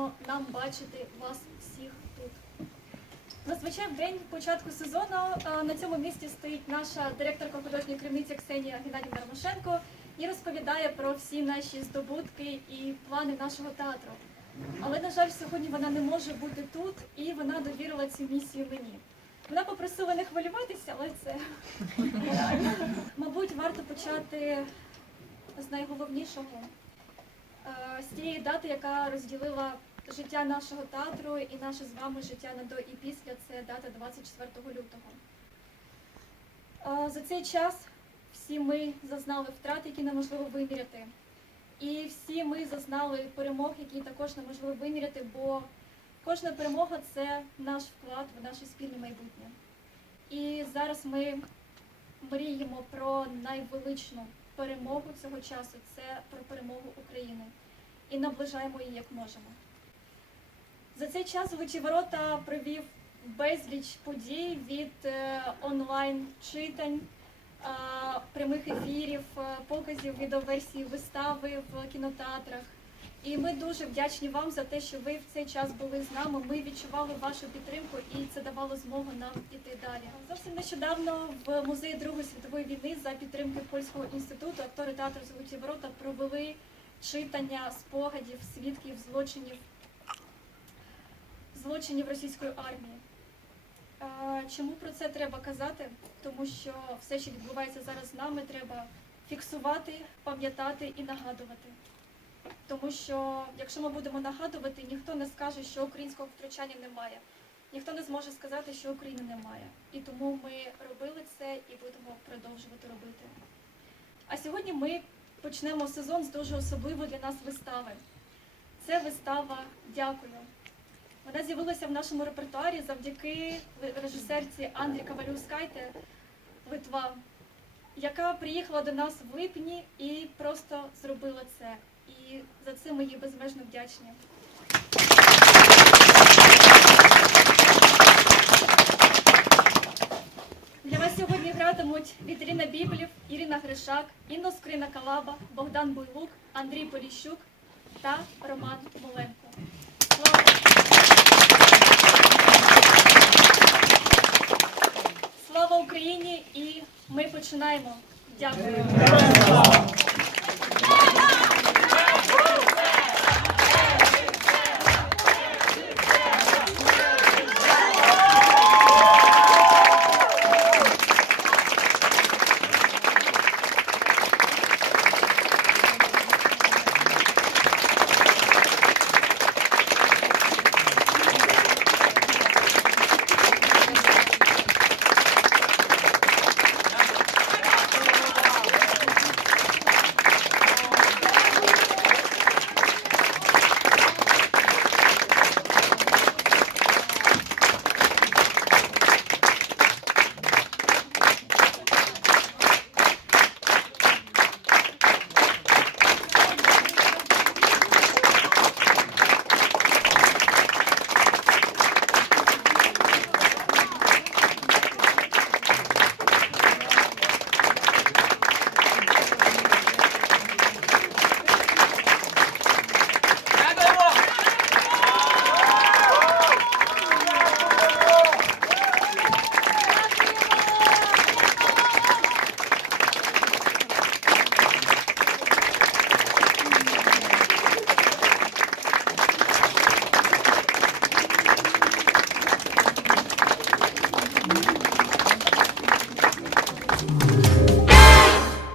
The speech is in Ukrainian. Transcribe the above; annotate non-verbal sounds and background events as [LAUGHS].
приємно нам бачити вас всіх тут. Зазвичай в день початку сезону е, на цьому місці стоїть наша директорка художньої керівниці Ксенія Геннадій Ромашенко і розповідає про всі наші здобутки і плани нашого театру. Але, на жаль, сьогодні вона не може бути тут і вона довірила цю місію мені. Вона попросила не хвилюватися, але це [LAUGHS] мабуть варто почати з найголовнішого, е, з тієї дати, яка розділила життя нашого театру і наше з вами життя на до і після. Це дата 24 лютого. За цей час всі ми зазнали втрат, які неможливо виміряти. І всі ми зазнали перемог, які також неможливо виміряти, бо кожна перемога це наш вклад в наше спільне майбутнє. І зараз ми мріємо про найвеличну перемогу цього часу це про перемогу України. І наближаємо її як можемо. За цей час Ворота провів безліч подій від е, онлайн читань, е, прямих ефірів, е, показів відеоверсії вистави в кінотеатрах. І ми дуже вдячні вам за те, що ви в цей час були з нами. Ми відчували вашу підтримку, і це давало змогу нам іти далі. Зовсім нещодавно в музеї Другої світової війни за підтримки польського інституту актори театру «Золоті ворота провели читання спогадів, свідків злочинів злочинів російської армії. Чому про це треба казати? Тому що все, що відбувається зараз з нами, треба фіксувати, пам'ятати і нагадувати. Тому що якщо ми будемо нагадувати, ніхто не скаже, що українського втручання немає. Ніхто не зможе сказати, що України немає. І тому ми робили це і будемо продовжувати робити. А сьогодні ми почнемо сезон з дуже особливої для нас вистави. Це вистава Дякую. З'явилася в нашому репертуарі завдяки режисерці Андрі Кавалюскайте Литва, яка приїхала до нас в липні і просто зробила це. І за це ми їй безмежно вдячні. Для вас сьогодні гратимуть Вітріна Біблів, Ірина Гришак, Інна Скрина Калаба, Богдан Буйлук, Андрій Поліщук та Роман Моленко. Слава Україні! І ми починаємо. Дякую.